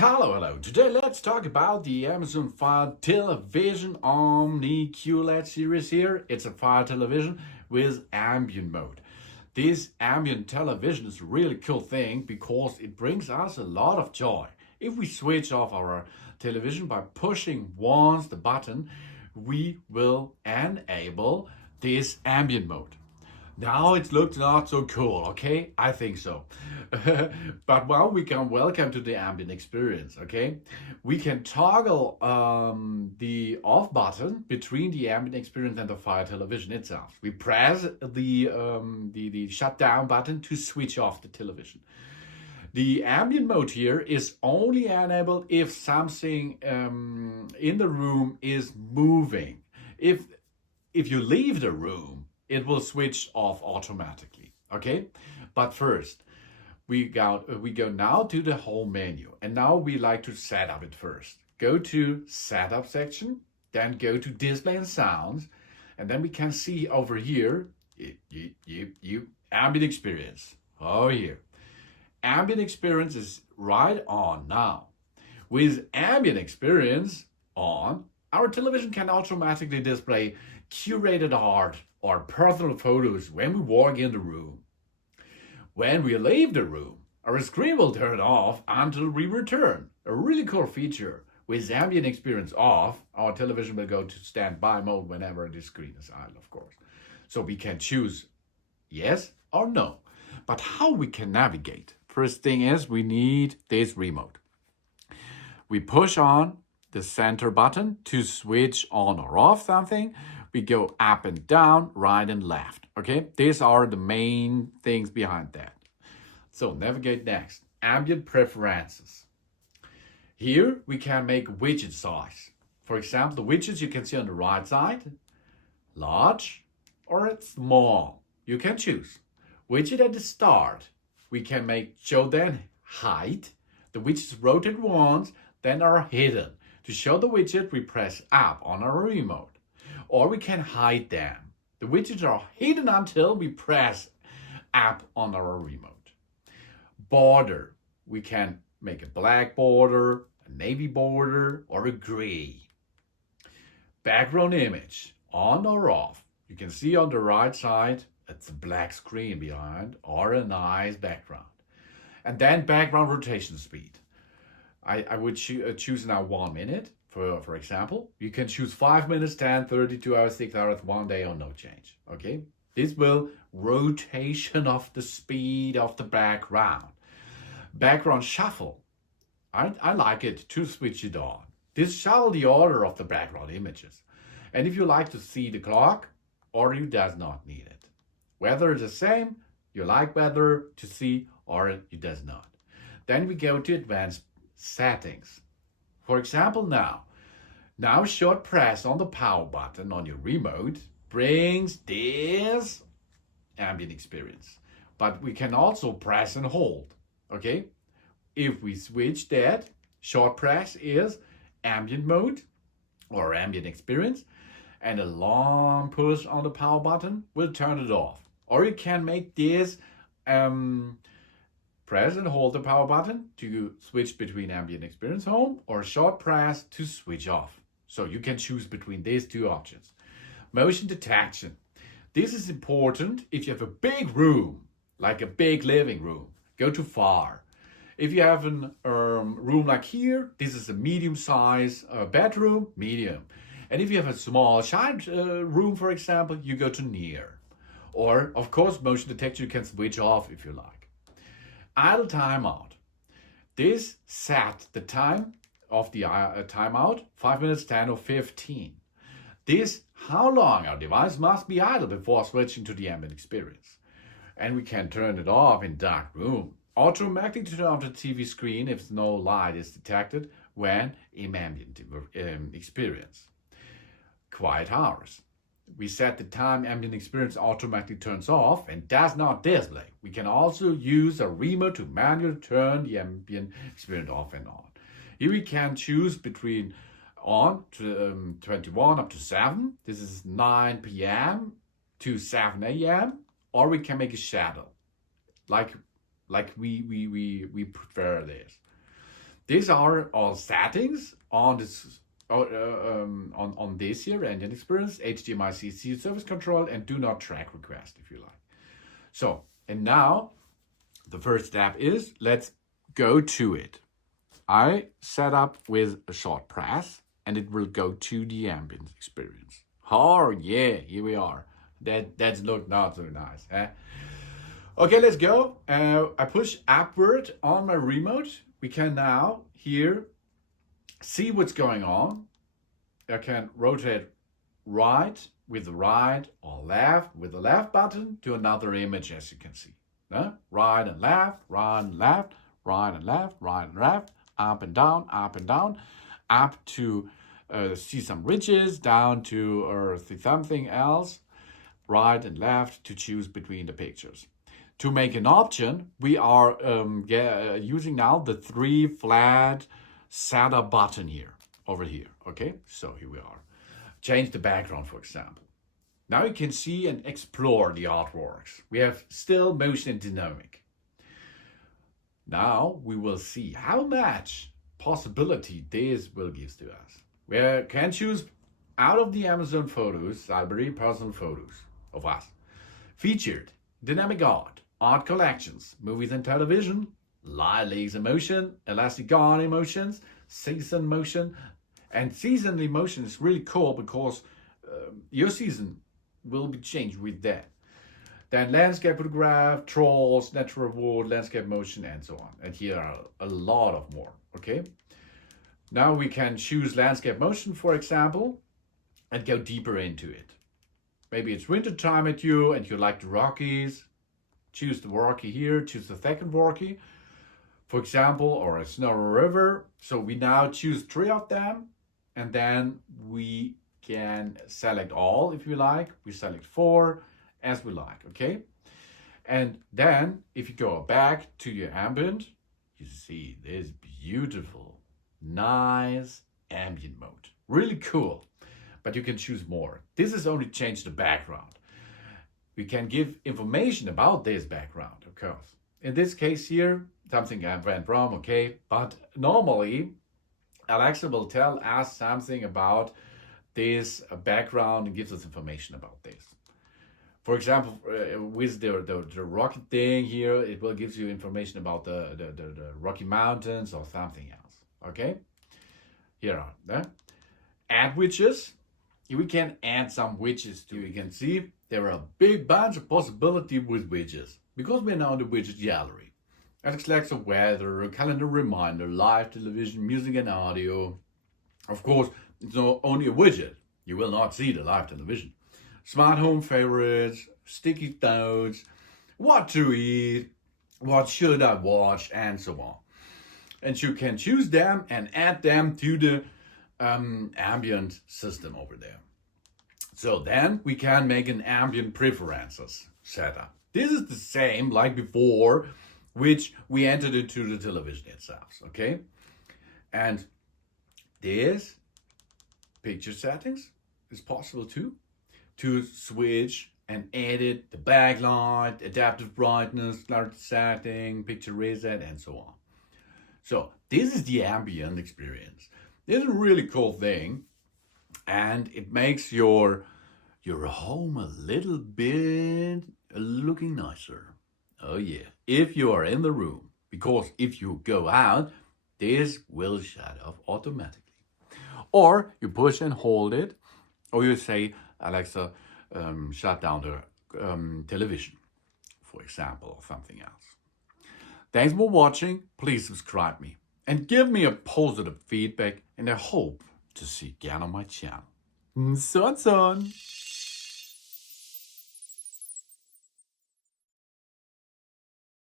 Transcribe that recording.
Hello. Today let's talk about the Amazon Fire Television Omni QLED series here. It's a Fire television with ambient mode. This ambient television is a really cool thing because it brings us a lot of joy. If we switch off our television by pushing once the button, we will enable this ambient mode. Now it looks not so cool, okay? I think so. But well, we can welcome to the ambient experience, okay? We can toggle the off button between the ambient experience and the Fire television itself. We press the shutdown button to switch off the television. The ambient mode here is only enabled if something in the room is moving. If you leave the room, it will switch off automatically, okay? But first, we go now to the home menu, and now we like to set up it first. Go to Setup section, then go to Display and Sounds, and then we can see over here, Ambient Experience. Oh, here. Ambient Experience is right on now. With Ambient Experience on, our television can automatically display curated art or personal photos when we walk in the room. When we leave the room, our screen will turn off until we return. A really cool feature. With ambient experience off, our television will go to standby mode whenever the screen is idle, of course. So we can choose yes or no. But how we can navigate? First thing is we need this remote. We push on the center button to switch on or off something. We go up and down, right and left. Okay, these are the main things behind that. So navigate next. Ambient preferences. Here we can make widget size. For example, the widgets you can see on the right side, large or small. You can choose. Widget at the start, we can show then height. The widgets rotate once, then are hidden. To show the widget, we press up on our remote. Or we can hide them. The widgets are hidden until we press up on our remote. Border. We can make a black border, a navy border, or a gray. Background image. On or off. You can see on the right side, it's a black screen behind or a nice background. And then background rotation speed. I would choose now 1 minute. For example, you can choose 5 minutes, 10, 30, 2 hours, 6 hours, 1 day or no change. Okay, this will rotation of the speed of the background. Background shuffle. I like it to switch it on. This shuffle the order of the background images. And if you like to see the clock, or you does not need it. Whether it's the same, you like whether to see or it does not. Then we go to advanced settings. For example, now short press on the power button on your remote brings this ambient experience. But we can also press and hold, okay? If we switch that, short press is ambient mode or ambient experience, and a long push on the power button will turn it off. Or you can make this press and hold the power button to switch between ambient experience home or short press to switch off. So you can choose between these two options. Motion detection. This is important if you have a big room, like a big living room. Go to far. If you have a room like here, this is a medium size bedroom, medium. And if you have a small child room, for example, you go to near. Or, of course, motion detection you can switch off if you like. Idle timeout. This set the time of the timeout, 5 minutes, 10 or 15. This, how long our device must be idle before switching to the ambient experience. And we can turn it off in dark room. Automatically turn off the TV screen if no light is detected when in ambient experience. Quiet hours. We set the time ambient experience automatically turns off and does not display. We can also use a remote to manually turn the ambient experience off and on. Here we can choose between on to 21 up to 7. This is 9 p.m. to 7 a.m. Or we can make a shadow, like we prefer this. These are all settings on this on this here ambient experience, HDMI CC service control, and do not track request if you like. So, and now the first step is let's go to it. I set up with a short press and it will go to the ambient experience. Oh yeah, here we are. That's look not so nice. Okay, let's go. I push upward on my remote. We can now here see what's going on. I can rotate right with the right or left with the left button to another image, as you can see. Right and left, right and left, right and left, right and left, up and down, up to see some ridges, down to see something else, right and left to choose between the pictures. To make an option, we are using now the 3 flat setup button here, over here. Okay, so here we are. Change the background, for example. Now you can see and explore the artworks. We have still motion and dynamic. Now we will see how much possibility this will give to us. We can choose out of the Amazon photos, library, personal photos of us. Featured, dynamic art collections, movies and television, light laser motion, elastic art emotions, season motion. And season emotion is really cool because your season will be changed with that. Then landscape photograph, trolls, natural world, landscape motion, and so on. And here are a lot of more, okay? Now we can choose landscape motion, for example, and go deeper into it. Maybe it's winter time at you and you like the Rockies. Choose the Rocky here, choose the second Rocky, for example, or a snow river. So we now choose 3 of them, and then we can select all if you like. We select 4 as we like, okay? And then if you go back to your ambient, you see this beautiful, nice ambient mode. Really cool, but you can choose more. This is only change the background. We can give information about this background, of course. In this case here, something went wrong, okay? But normally, Alexa will tell us something about this background and gives us information about this. For example, with the rocket thing here, it will give you information about the Rocky Mountains or something else, okay? Here are add widgets. We can add some widgets too. You can see there are a big bunch of possibility with widgets because we're now in the widget gallery. It selects a weather, a calendar reminder, live television, music and audio. Of course, it's not only a widget. You will not see the live television. Smart home favorites, sticky notes, what to eat, what should I watch, and so on. And you can choose them and add them to the ambient system over there. So then we can make an ambient preferences setup. This is the same like before, which we entered into the television itself, okay? And this picture settings is possible too, to switch and edit the backlight, adaptive brightness, clarity setting, picture reset, and so on. So this is the ambient experience. This is a really cool thing, and it makes your home a little bit looking nicer. Oh yeah, if you are in the room, because if you go out, this will shut off automatically. Or you push and hold it, or you say, Alexa, shut down the television, for example, or something else. Thanks for watching. Please subscribe me and give me a positive feedback, and I hope to see you again on my channel. So.